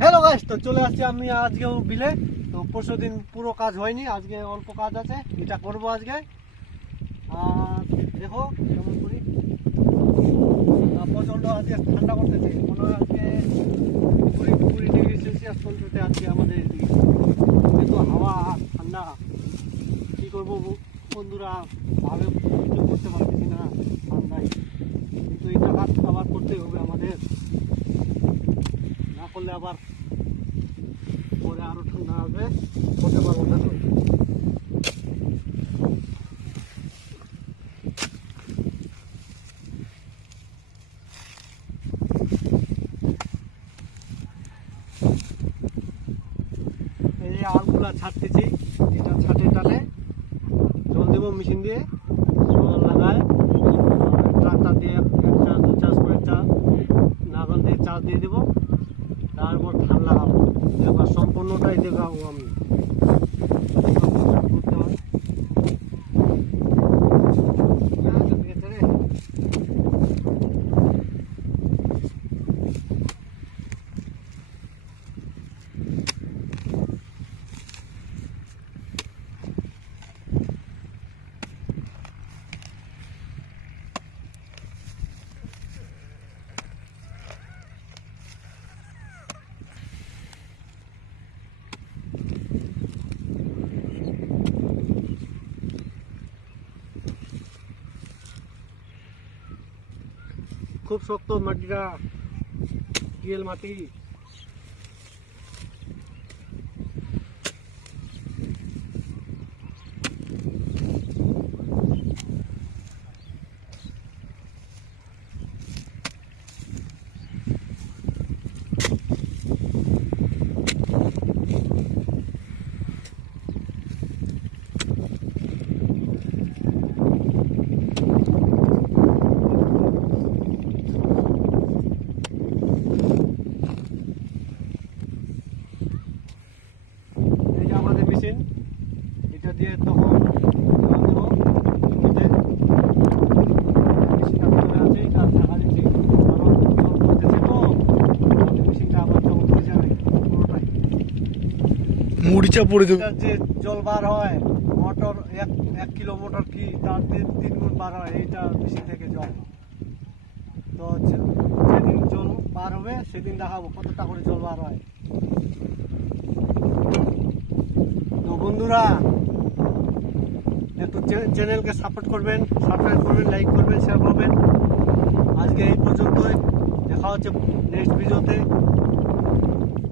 Hello guys, তো চলে আসছি আমি আজকেও বিলে। তো পরশু দিন পুরো কাজ হয়নি, আজকে অল্প কাজ আছে, এটা করবো আজকে। আর দেখো কেমন করি, প্রচণ্ড আজকে ঠান্ডা করতেছে, মনে হয় আজকে 20 ডিগ্রি সেলসিয়াস চলতেছে আজকে আমাদের এদিকে। কিন্তু হাওয়া ঠান্ডা, কী করবো বন্ধুরা, ভাবে সহ্য করতে পারতেছি না ঠান্ডায়। কিন্তু এটা কাজ আবার করতেই হবে আমাদের, না করলে আবার পরে আরো ঠান্ডা আসবে, করতে পারবো না। এই যে আলগুলা ছাড়তেছি, এটা ছাটে টালে জল দেবো মেশিন দিয়ে, জল লাগায় ট্রাক্টর দিয়ে একটা দু চাষ করে নাগল দিয়ে চাষ দিয়ে দেবো, তারপর ধান লাগাবো। এবার সম্পূর্ণটাই দেখাবো আমি। করতে হয় খুব শক্ত মাটিটা, কিয়েল মাটি। এই যে আমাদের মেশিন, এটা দিয়ে তখন মেশিনটা চলে আছে, কাজ দেখা দিচ্ছি, কারণ জল করতেছে তো মেশিনটা আবার জল হয়ে যাবে পুরোটাই। মুড়িচা পড়ে যাবে। যে জল বার হয় মোটর, এক কিলো মোটর কি তার 3 গুণ বার হয় এইটা মেশিন থেকে জল। তো যেদিন জল বার হবে সেদিন দেখাবো কতটা করে জল বার হয়। তো বন্ধুরা, একটু চ্যানেলকে সাপোর্ট করবেন, সাবস্ক্রাইব করবেন, লাইক করবেন, শেয়ার করবেন। আজকে এই পর্যন্তই, দেখা হচ্ছে নেক্সট ভিডিওতে।